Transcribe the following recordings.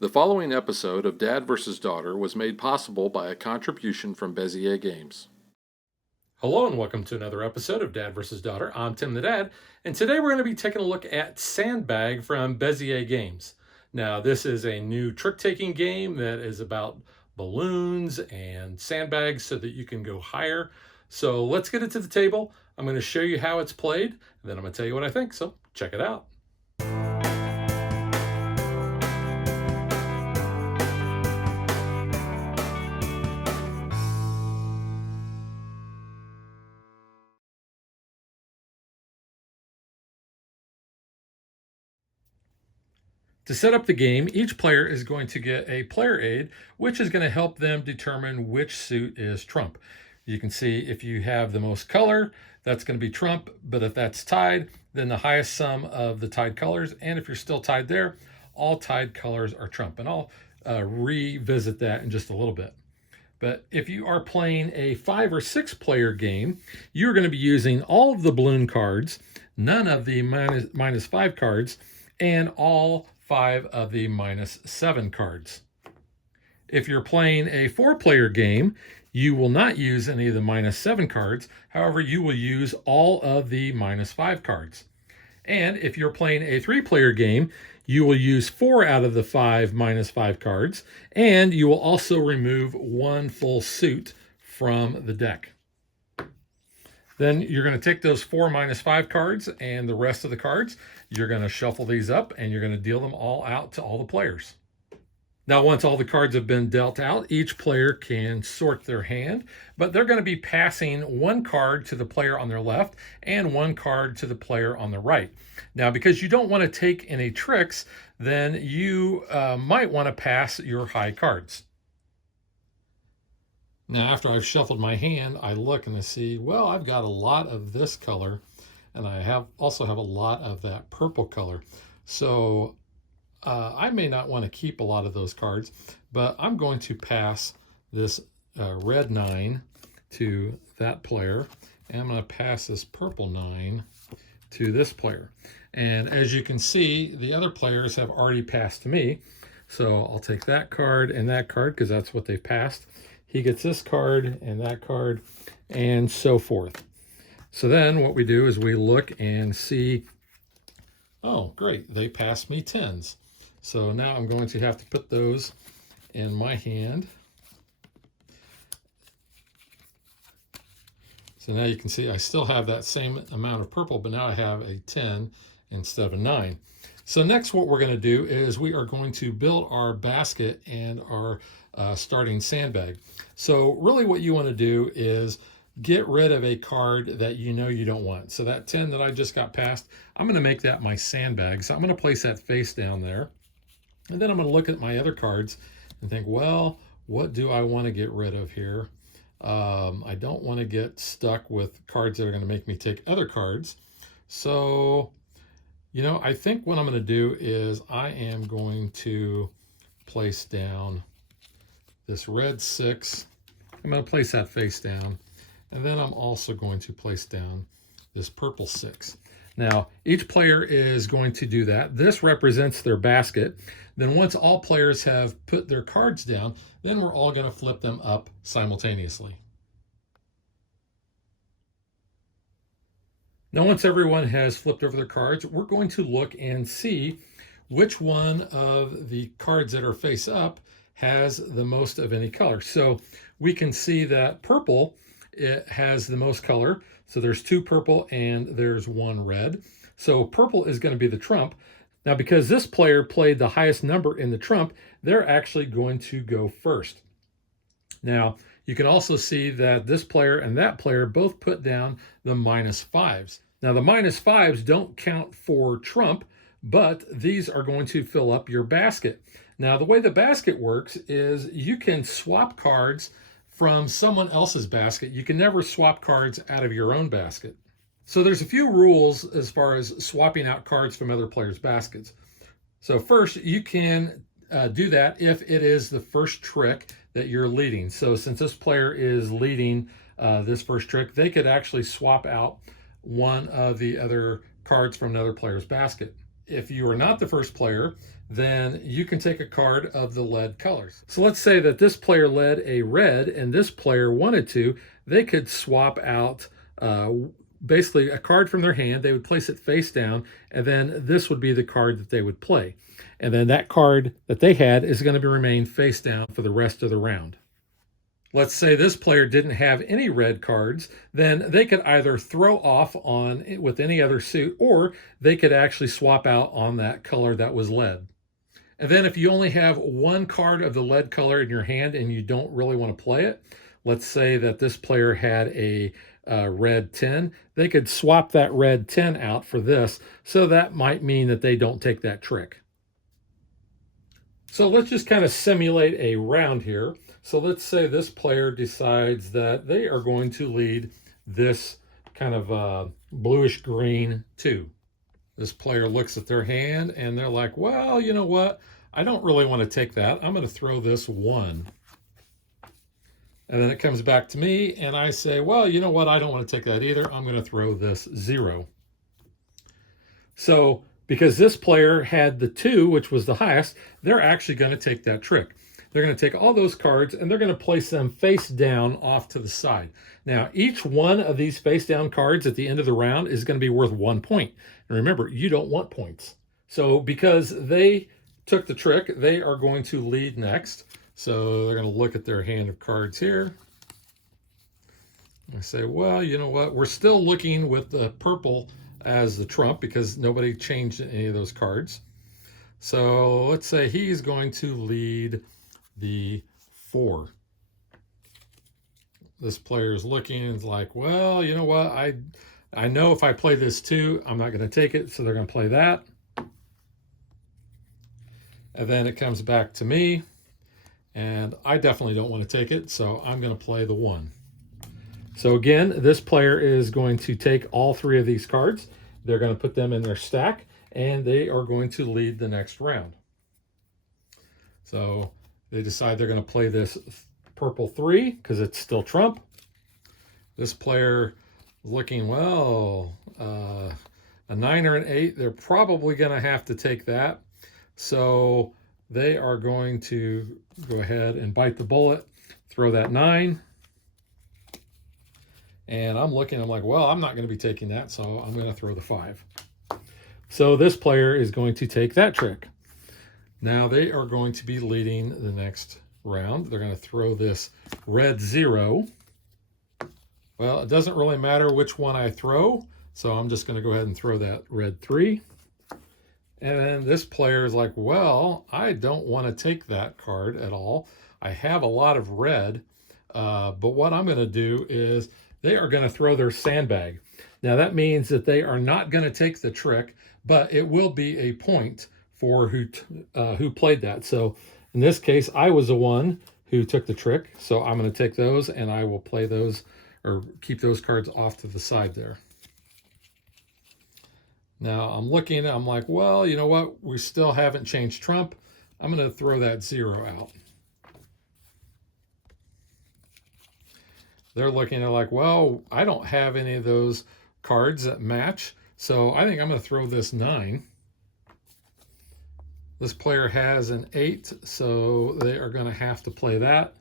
The following episode of Dad vs. Daughter was made possible by a contribution from Bezier Games. Hello and welcome to another episode of Dad vs. Daughter. I'm Tim the Dad, and today we're going to be taking a look at Sandbag from Bezier Games. Now, this is a new trick-taking game that is about balloons and sandbags so that you can go higher. So let's get it to the table. I'm going to show you how it's played, and then I'm going to tell you what I think, so check it out. To set up the game, each player is going to get a player aid, which is going to help them determine which suit is trump. You can see if you have the most color, that's going to be trump, but if that's tied, then the highest sum of the tied colors, and if you're still tied there, all tied colors are trump. And I'll revisit that in just a little bit. But if you are playing a 5 or 6 player game, you're going to be using all of the balloon cards, none of the minus 5 cards, and all 5 of the minus 7 cards. If you're playing a 4-player game, you will not use any of the minus 7 cards. However, you will use all of the minus 5 cards. And if you're playing a 3-player game, you will use 4 out of the 5 minus 5 cards, and you will also remove 1 full suit from the deck. Then you're going to take those 4 minus 5 cards and the rest of the cards, you're going to shuffle these up and you're going to deal them all out to all the players. Now, once all the cards have been dealt out, each player can sort their hand, but they're going to be passing 1 card to the player on their left and 1 card to the player on the right. Now, because you don't want to take any tricks, then you might want to pass your high cards. Now, after I've shuffled my hand, I look and I see, well, I've got a lot of this color, and I also have a lot of that purple color. So I may not want to keep a lot of those cards, but I'm going to pass this red 9 to that player, and I'm going to pass this purple 9 to this player. And as you can see, the other players have already passed to me. So I'll take that card and that card because that's what they've passed. He gets this card and that card and so forth. So then what we do is we look and see, oh, great, they passed me 10s. So now I'm going to have to put those in my hand. So now you can see I still have that same amount of purple, but now I have a 10 instead of a 9. So next what we're going to do is we are going to build our basket and our starting sandbag. So really what you want to do is get rid of a card that you know you don't want. So that 10 that I just got passed, I'm going to make that my sandbag. So I'm going to place that face down there. And then I'm going to look at my other cards and think, well, what do I want to get rid of here? I don't want to get stuck with cards that are going to make me take other cards. So, you know, I think what I'm going to do is I am going to place down this red 6. I'm going to place that face down. And then I'm also going to place down this purple 6. Now, each player is going to do that. This represents their basket. Then once all players have put their cards down, then we're all going to flip them up simultaneously. Now, once everyone has flipped over their cards, we're going to look and see which one of the cards that are face up has the most of any color. So we can see that purple, it has the most color. So there's 2 purple and there's 1 red. So purple is going to be the trump. Now, because this player played the highest number in the trump, they're actually going to go first. Now, you can also see that this player and that player both put down the minus 5s. Now, the minus 5s don't count for trump, but these are going to fill up your basket. Now, the way the basket works is you can swap cards from someone else's basket. You can never swap cards out of your own basket. So there's a few rules as far as swapping out cards from other players' baskets. So first, you can do that if it is the first trick that you're leading. So since this player is leading this first trick, they could actually swap out one of the other cards from another player's basket. If you are not the first player, then you can take a card of the lead colors. So let's say that this player led a red and this player wanted to, they could swap out basically a card from their hand. They would place it face down, and then this would be the card that they would play. And then that card that they had is going to remain face down for the rest of the round. Let's say this player didn't have any red cards, then they could either throw off on with any other suit, or they could actually swap out on that color that was led. And then if you only have one card of the lead color in your hand and you don't really want to play it, let's say that this player had a red 10, they could swap that red 10 out for this, so that might mean that they don't take that trick. So let's just kind of simulate a round here. So let's say this player decides that they are going to lead this kind of bluish green 2. This player looks at their hand and they're like, well, you know what? I don't really want to take that. I'm going to throw this 1. And then it comes back to me and I say, well, you know what? I don't want to take that either. I'm going to throw this 0. So because this player had the 2, which was the highest, they're actually going to take that trick. They're going to take all those cards and they're going to place them face down off to the side. Now, each one of these face down cards at the end of the round is going to be worth 1 point. And remember, you don't want points. So because they took the trick, they are going to lead next. So they're going to look at their hand of cards here. I say, well, you know what? We're still looking with the purple as the trump because nobody changed any of those cards. So let's say he's going to lead the 4. This player is looking and is like, well, you know what? I know if I play this 2, I'm not going to take it. So they're going to play that. And then it comes back to me. And I definitely don't want to take it. So I'm going to play the 1. So again, this player is going to take all 3 of these cards. They're going to put them in their stack. And they are going to lead the next round. So they decide they're going to play this purple 3 because it's still trump. This player is looking, well, a 9 or an 8. They're probably going to have to take that. So they are going to go ahead and bite the bullet, throw that 9. And I'm looking, I'm like, well, I'm not going to be taking that, so I'm going to throw the 5. So this player is going to take that trick. Now they are going to be leading the next round. They're going to throw this red 0. Well, it doesn't really matter which one I throw, so I'm just going to go ahead and throw that red 3. And then this player is like, well, I don't want to take that card at all. I have a lot of red, but what I'm going to do is they are going to throw their sandbag. Now that means that they are not going to take the trick, but it will be a point for who played that. So in this case, I was the one who took the trick. So I'm going to take those and I will play those or keep those cards off to the side there. Now I'm looking, I'm like, well, you know what? We still haven't changed trump. I'm going to throw that 0 out. They're looking at like, well, I don't have any of those cards that match. So I think I'm going to throw this 9. This player has an 8, so they are going to have to play that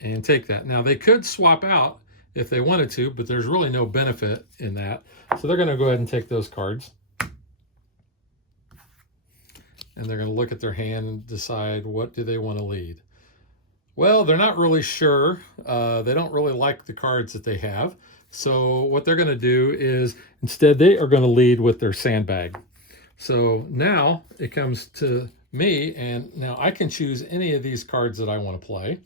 and take that. Now they could swap out if they wanted to, but there's really no benefit in that. So they're going to go ahead and take those cards. And they're going to look at their hand and decide what do they want to lead. Well, they're not really sure. They don't really like the cards that they have. So what they're going to do is instead they are going to lead with their sandbag. So now it comes to me, and now I can choose any of these cards that I want to play.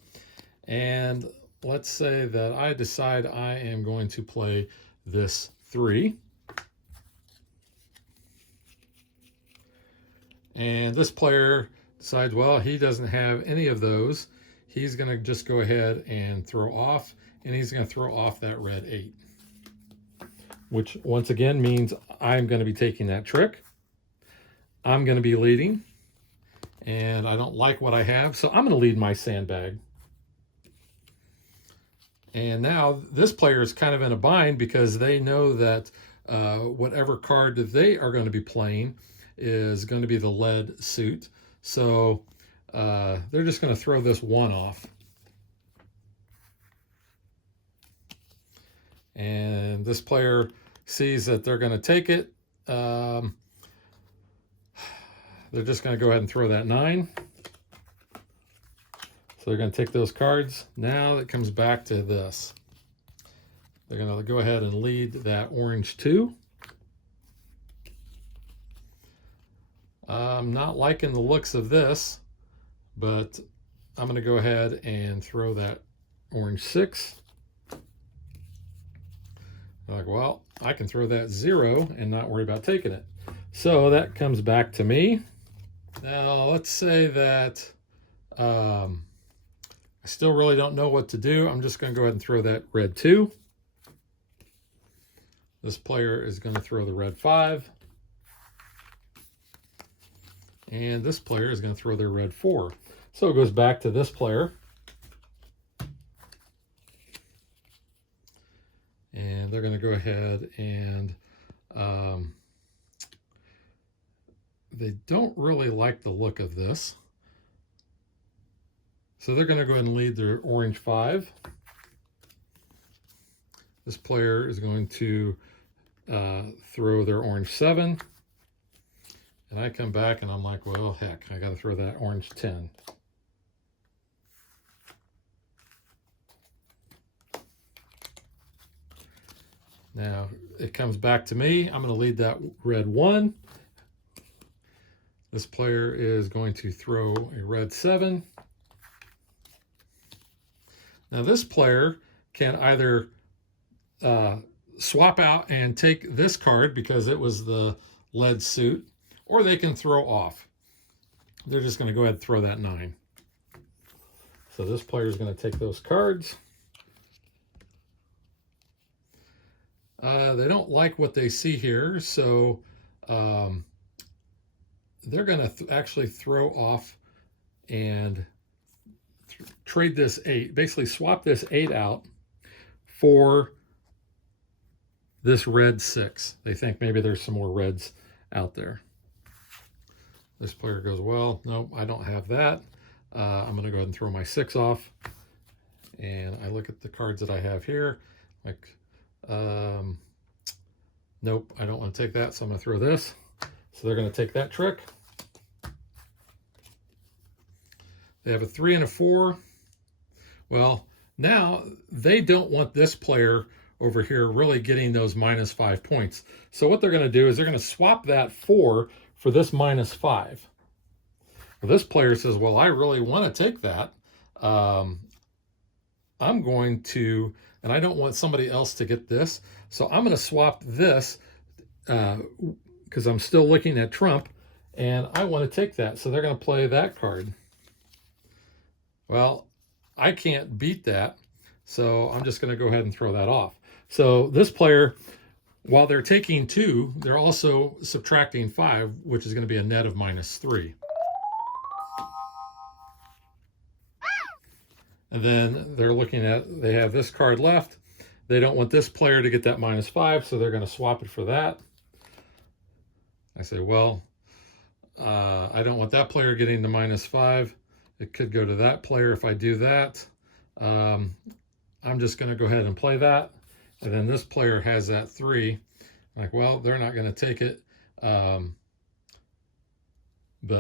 And let's say that I decide I am going to play this 3. And this player decides, well, he doesn't have any of those. He's going to just go ahead and throw off, and he's going to throw off that red 8. Which once again means I'm going to be taking that trick. I'm going to be leading, and I don't like what I have, so I'm going to lead my sandbag. And now this player is kind of in a bind because they know that whatever card that they are going to be playing is going to be the lead suit. So they're just going to throw this 1 off. And this player sees that they're going to take it. They're just going to go ahead and throw that 9. So they're going to take those cards. Now it comes back to this. They're going to go ahead and lead that orange 2. I'm not liking the looks of this, but I'm going to go ahead and throw that orange 6. They're like, well, I can throw that 0 and not worry about taking it. So that comes back to me. Now let's say that I still really don't know what to do. I'm just going to go ahead and throw that red 2. This player is going to throw the red 5. And this player is going to throw their red 4. So it goes back to this player. And they're going to go ahead and they don't really like the look of this. So they're going to go ahead and lead their orange 5. This player is going to throw their orange 7. And I come back and I'm like, well, heck, I got to throw that orange 10. Now it comes back to me. I'm going to lead that red 1. This player is going to throw a red 7. Now this player can either swap out and take this card because it was the lead suit, or they can throw off. They're just going to go ahead and throw that 9. So this player is going to take those cards. They don't like what they see here, so they're going to actually throw off and trade this 8. Basically swap this 8 out for this red 6. They think maybe there's some more reds out there. This player goes, well, no, I don't have that. I'm going to go ahead and throw my 6 off. And I look at the cards that I have here. Like, nope, I don't want to take that, so I'm going to throw this. So they're going to take that trick. They have a 3 and a 4. Well, now they don't want this player over here really getting those -5 points. So what they're going to do is they're going to swap that 4 for this -5. Well, this player says, well, I really want to take that. I'm going to, and I don't want somebody else to get this. So I'm going to swap this because I'm still looking at Trump and I want to take that. So they're going to play that card. Well, I can't beat that. So I'm just going to go ahead and throw that off. So this player, while they're taking 2, they're also subtracting 5, which is going to be a net of -3. And then they're looking at, they have this card left. They don't want this player to get that -5, so they're going to swap it for that. I say, well, I don't want that player getting the -5. It could go to that player if I do that. I'm just going to go ahead and play that. And then this player has that 3. Like, well, they're not going to take it. But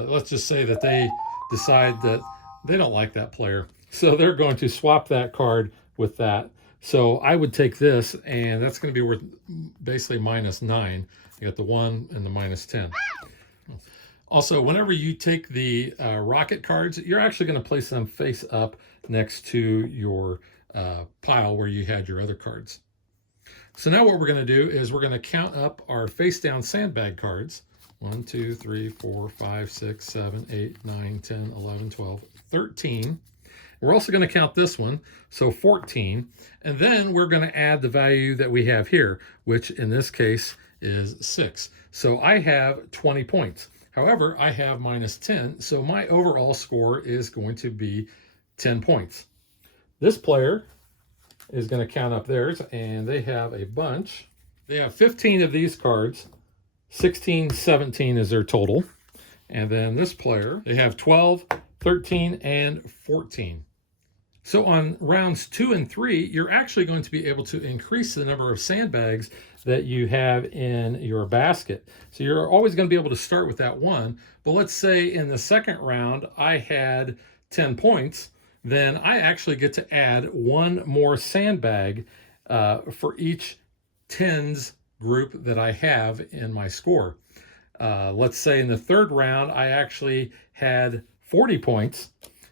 let's just say that they decide that they don't like that player. So they're going to swap that card with that. So I would take this, and that's going to be worth basically -9. You got the 1 and the -10. Also, whenever you take the rocket cards, you're actually going to place them face up next to your pile where you had your other cards. So now what we're going to do is we're going to count up our face down sandbag cards. 1, 2, 3, 4, 5, 6, 7, 8, 9, 10, 11, 12, 13. We're also going to count this one, so 14. And then we're going to add the value that we have here, which in this case is 6. So I have 20 points. However, I have -10, so my overall score is going to be 10 points. This player is going to count up theirs, and they have a bunch. They have 15 of these cards. 16, 17 is their total. And then this player, they have 12, 13, and 14. So on rounds 2 and 3, you're actually going to be able to increase the number of sandbags that you have in your basket. So you're always going to be able to start with that one. But let's say in the second round, I had 10 points, then I actually get to add one more sandbag for each tens group that I have in my score. Let's say in the third round, I actually had 40 points.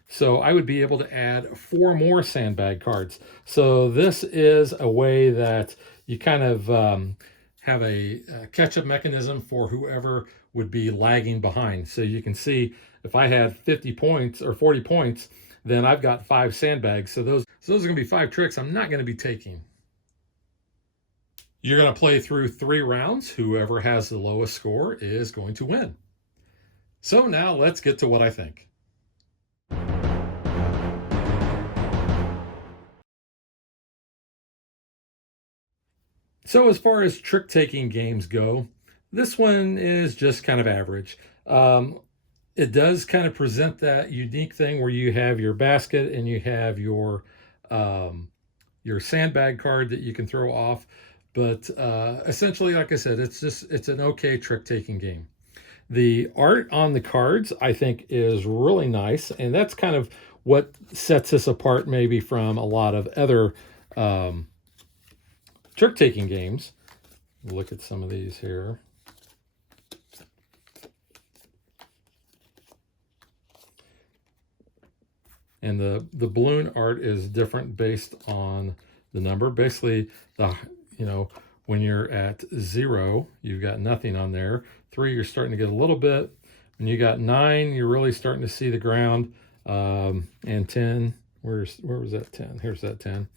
So I would be able to add 4 more sandbag cards. So this is a way that you kind of have a catch-up mechanism for whoever would be lagging behind. So you can see if I had 50 points or 40 points, then I've got 5 sandbags. So those are going to be 5 tricks I'm not going to be taking. You're going to play through 3 rounds. Whoever has the lowest score is going to win. So now let's get to what I think. So as far as trick-taking games go, this one is just kind of average. It does kind of present that unique thing where you have your basket and you have your sandbag card that you can throw off. But essentially, like I said, it's an okay trick-taking game. The art on the cards, I think, is really nice, and that's kind of what sets this apart maybe from a lot of other trick-taking games. Look at some of these here. And the balloon art is different based on the number. Basically, when you're at 0, you've got nothing on there. 3, you're starting to get a little bit. When you got 9, you're really starting to see the ground. And 10, where was that 10? Here's that 10.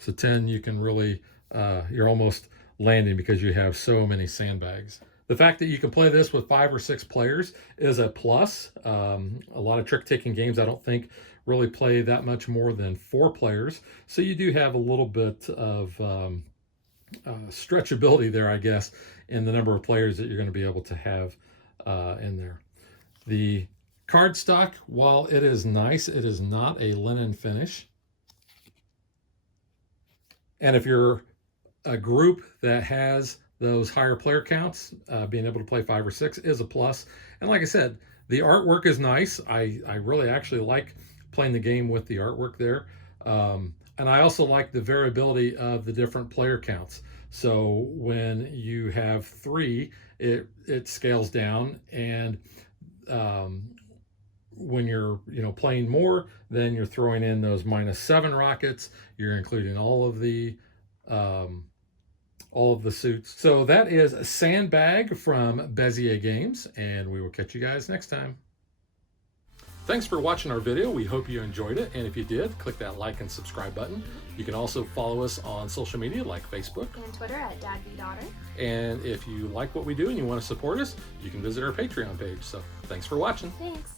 So 10, you can really, you're almost landing because you have so many sandbags. The fact that you can play this with 5 or 6 players is a plus. A lot of trick-taking games, I don't think, really play that much more than 4 players. So you do have a little bit of stretchability there, I guess, in the number of players that you're going to be able to have in there. The cardstock, while it is nice, it is not a linen finish. And if you're a group that has those higher player counts, being able to play 5 or 6 is a plus. And like I said, the artwork is nice. I really actually like playing the game with the artwork there. And I also like the variability of the different player counts. So when you have 3, it scales down, and when you're playing more, then you're throwing in those -7 rockets. You're including all of the suits. So that is Sandbag from Bezier Games, and we will catch you guys next time. Thanks for watching our video. We hope you enjoyed it, and if you did, click that like and subscribe button. You can also follow us on social media like Facebook and Twitter at DadBeDaughter. And if you like what we do and you want to support us, you can visit our Patreon page. So thanks for watching. Thanks.